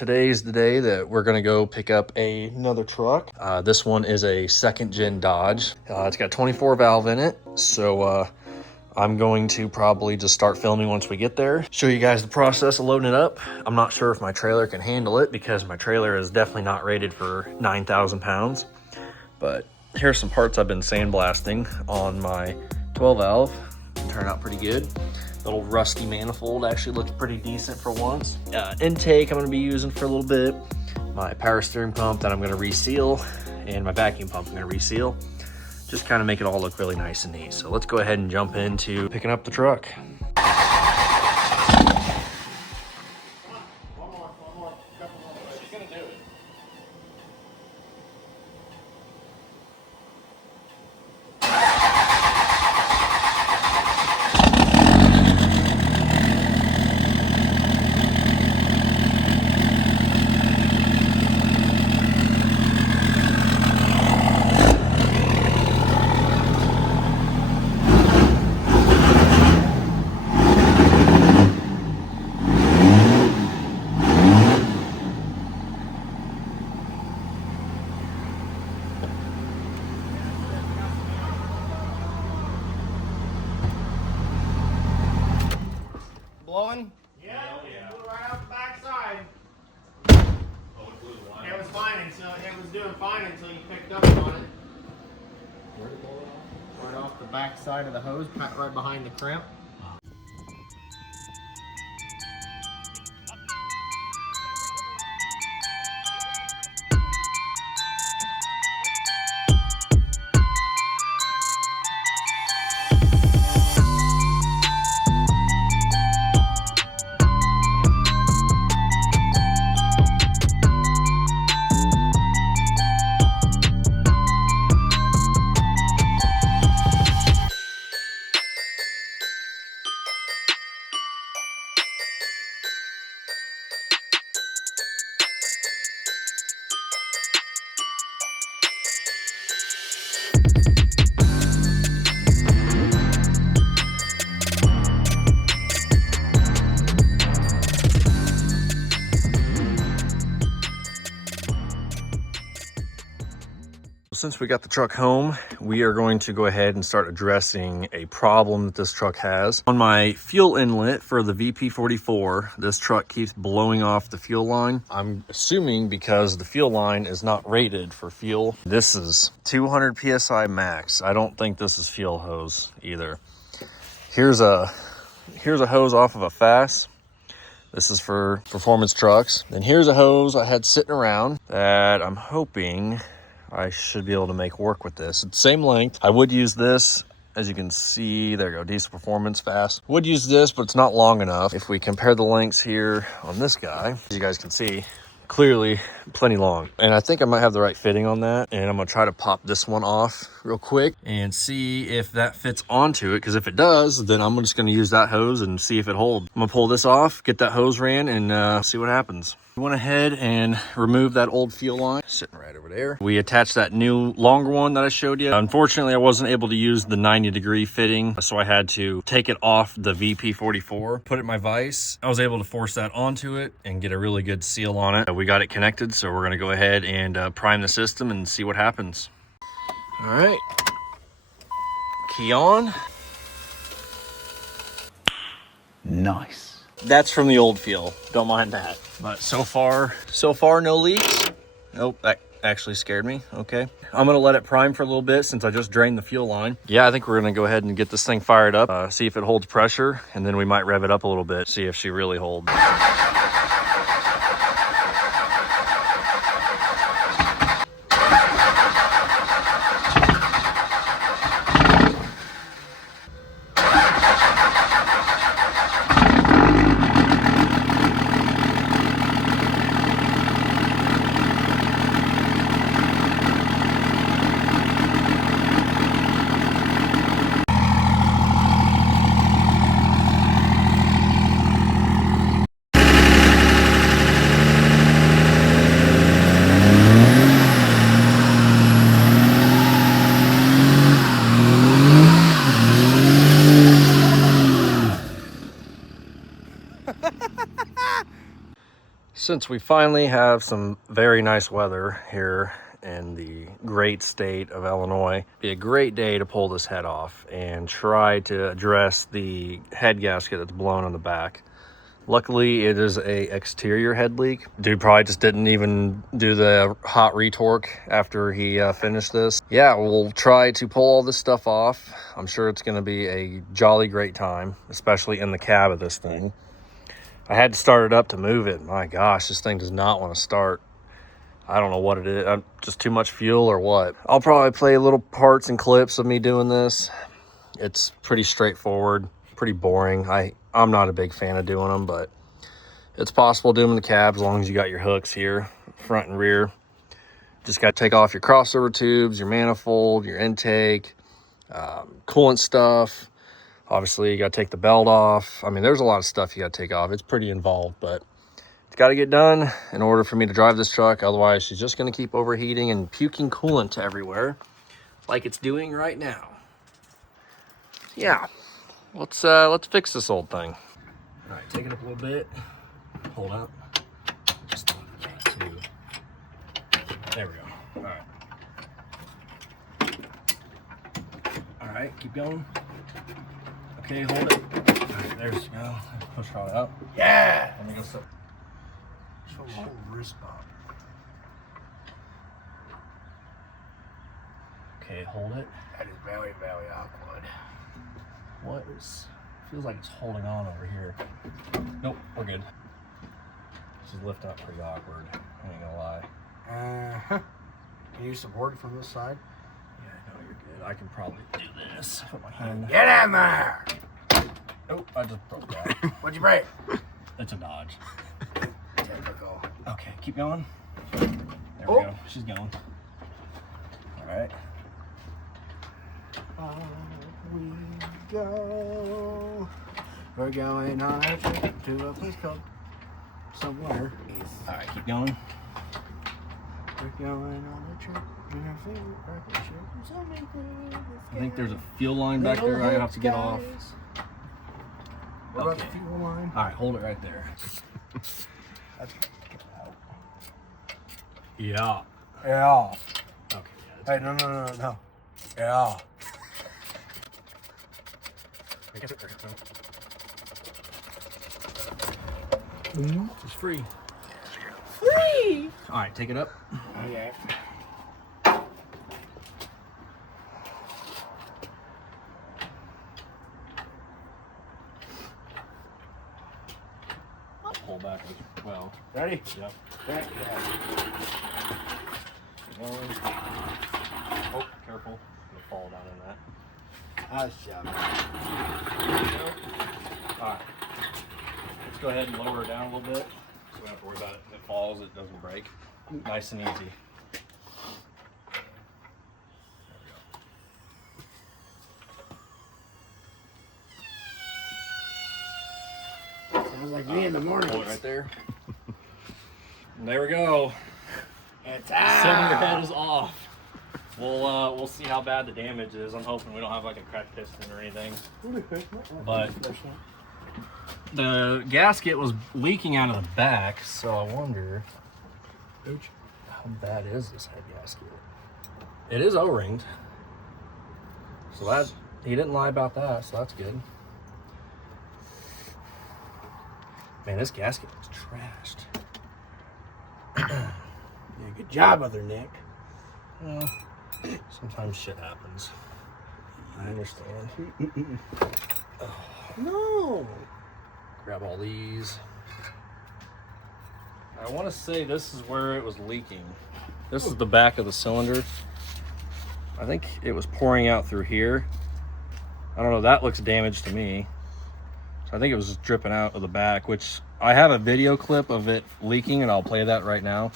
today's the day that we're gonna go pick up another truck. This one is a second gen Dodge. It's got 24 valve in it. So I'm going to probably just start filming once we get there. Show you guys the process of loading it up. I'm not sure if my trailer can handle it because my trailer is definitely not rated for 9,000 pounds. But here's some parts I've been sandblasting on my 12 valve. Turned out pretty good. Little rusty manifold actually looks pretty decent for once. Intake I'm gonna be using for a little bit. My power steering pump that I'm gonna reseal, and my vacuum pump I'm gonna reseal. Just kind of make it all look really nice and neat. So let's go ahead and jump into picking up the truck. Blowing? Yeah, it blew right off the backside. It was fine until it was doing fine until you picked up on it. Where did it blow it off? Right off the backside of the hose, right behind the crimp. Since we got the truck home, we are going to go ahead and start addressing a problem that this truck has. On my fuel inlet for the VP44, this truck keeps blowing off the fuel line. I'm assuming because the fuel line is not rated for fuel. This is 200 PSI max. I don't think this is fuel hose either. Here's a hose off of a FAS. This is for performance trucks. Then here's a hose I had sitting around that I'm hoping I should be able to make work with this. It's the same length. I would use this, as you can see, there you go, diesel performance fast. Would use this, but it's not long enough. If we compare the lengths here on this guy, as you guys can see, clearly plenty long. And I think I might have the right fitting on that. And I'm gonna try to pop this one off real quick and see if that fits onto it. Because if it does, then I'm just gonna use that hose and see if it holds. I'm gonna pull this off, get that hose ran, and see what happens. We went ahead and removed that old fuel line, sitting right over there. We attached that new longer one that I showed you. Unfortunately, I wasn't able to use the 90-degree fitting, so I had to take it off the VP44, put it in my vise. I was able to force that onto it and get a really good seal on it. We got it connected, so we're gonna go ahead and prime the system and see what happens. All right, key on. Nice. That's from the old fuel, don't mind that. But so far no leaks. Nope, that actually scared me. Okay, I'm gonna let it prime for a little bit since I just drained the fuel line. Yeah, I think we're gonna go ahead and get this thing fired up, see if it holds pressure, and then we might rev it up a little bit, see if she really holds. Since we finally have some very nice weather here in the great state of Illinois, it'd be a great day to pull this head off and try to address the head gasket that's blown on the back. Luckily, it is a exterior head leak. Dude probably just didn't even do the hot retorque after he finished this. Yeah, we'll try to pull all this stuff off. I'm sure it's going to be a jolly great time, especially in the cab of this thing. I had to start it up to move it. My gosh, this thing does not want to start. I don't know what it is. Just too much fuel or what. I'll probably play little parts and clips of me doing this. It's pretty straightforward, pretty boring. I'm not a big fan of doing them, but it's possible to do them in the cab as long as you got your hooks here, front and rear. Just got to take off your crossover tubes, your manifold, your intake, coolant stuff. Obviously, you got to take the belt off. I mean, there's a lot of stuff you got to take off. It's pretty involved, but it's got to get done in order for me to drive this truck. Otherwise, she's just going to keep overheating and puking coolant everywhere like it's doing right now. Yeah, let's fix this old thing. All right, take it up a little bit. Hold up. Just too. There we go. All right. All right, keep going. Okay, hold it. All right, there you go. Push it out. Yeah! Let me go sit. Show my whole wrist up. Okay, hold it. That is very, very awkward. What is... Feels like it's holding on over here. Nope, we're good. This is lifting up pretty awkward. I ain't gonna lie. Can you support it from this side? Yeah, no, you're good. I can probably do this. Put my hand. Get in there! Nope, I just broke that. What'd you break? It's a Dodge. Typical. Okay, keep going. There we go. She's going. All right. We go. We're going on a trip to a place called somewhere. All right, keep going. We're going on a trip in our favorite rocket ship. I think there's a fuel line back there I have to get off. What about the fuel line? All right, hold it right there. That's Yeah. yeah. Okay. Hey, no. Yeah. It's free. Free! All right, take it up. Okay. Pull back as well. Ready? Yep. Right, yeah. Oh, careful. You'll fall down in that. I'll shove it. All right. Let's go ahead and lower it down a little bit. So we don't have to worry about it. If it falls, it doesn't break. Nice and easy. Sounds like me in the morning. Hold it right there. And there we go. It's Cylinder out. head is off. We'll see how bad the damage is. I'm hoping we don't have like a cracked piston or anything. But the gasket was leaking out of the back, so I wonder how bad is this head gasket. It is O-ringed, so that he didn't lie about that, so that's good. Man, this gasket was trashed. Yeah, good job, Other Nick. Well, sometimes shit happens. I understand. No. Grab all these. I want to say this is where it was leaking. This is the back of the cylinder. I think it was pouring out through here. I don't know, that looks damaged to me. So I think it was just dripping out of the back, which I have a video clip of it leaking and I'll play that right now.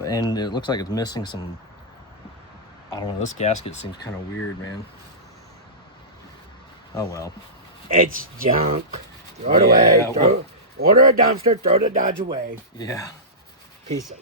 And it looks like it's missing some, I don't know, this gasket seems kind of weird, man. Oh well. It's junk. Throw it away. well- Order a dumpster, throw the Dodge away. Yeah. Piece of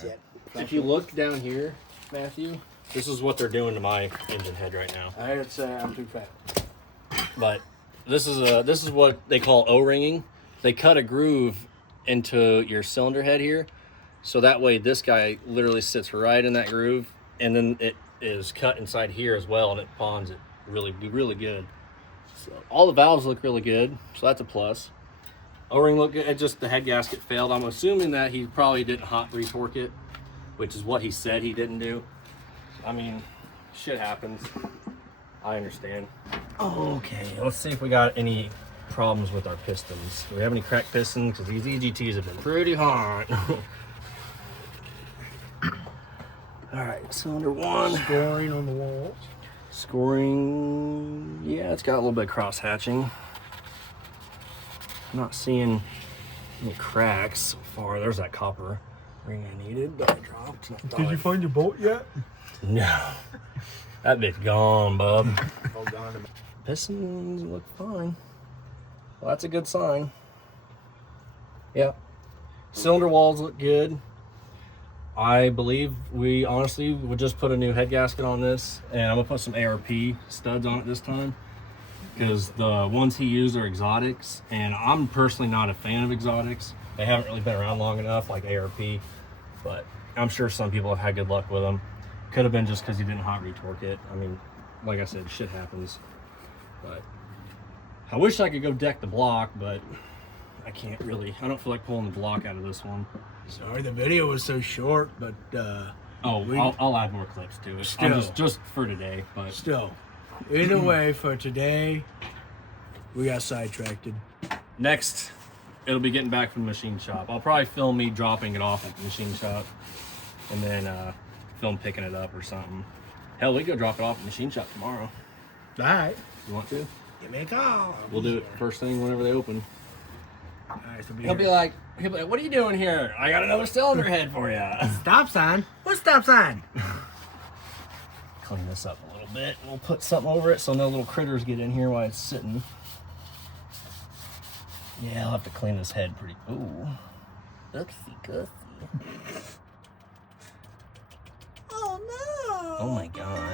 shit. If you look down here, Matthew, this is what they're doing to my engine head right now. I'd say I'm too fat. But this is what they call O-ringing. They cut a groove into your cylinder head here, so that way this guy literally sits right in that groove, and then it is cut inside here as well, and it bonds it really good. So all the valves look really good, so that's a plus. O-ring look good. It just the head gasket failed. I'm assuming that he probably didn't hot retorque it, which is what he said he didn't do. I mean, shit happens. I understand. Okay, let's see if we got any problems with our pistons. Do we have any cracked pistons? Because these EGTs have been pretty hot. All right, cylinder one. Scoring on the walls. Scoring, yeah, it's got a little bit of cross hatching. I'm not seeing any cracks so far. There's that copper ring I needed, but I dropped. Did you find your bolt yet? No. That bit's gone, bub. Hold on a minute. Pistons look fine. Well, that's a good sign. Yeah. Cylinder walls look good. I believe we honestly would just put a new head gasket on this, and I'm gonna put some ARP studs on it this time, because the ones he used are exotics, and I'm personally not a fan of exotics. They haven't really been around long enough, like ARP, but I'm sure some people have had good luck with them. Could have been just because he didn't hot retorque it. I mean, like I said, shit happens. But I wish I could go deck the block, but I can't really. I don't feel like pulling the block out of this one. Sorry, the video was so short, but I'll add more clips to it. Still. Just for today, but still. Either way, for today, we got sidetracked. next it'll be getting back from the machine shop. I'll probably film me dropping it off at the machine shop, and then film picking it up or something. Hell, we can go drop it off at the machine shop tomorrow. All right. You want to? Give me a call. We'll do it first thing whenever they open. All right, so He'll be like, what are you doing here? I got another cylinder head for you. stop sign? What stop sign? Clean this up a little bit. We'll put something over it so no little critters get in here while it's sitting. Yeah, I'll have to clean this head pretty. Ooh. Oopsie goofy. Oh no. Oh my god.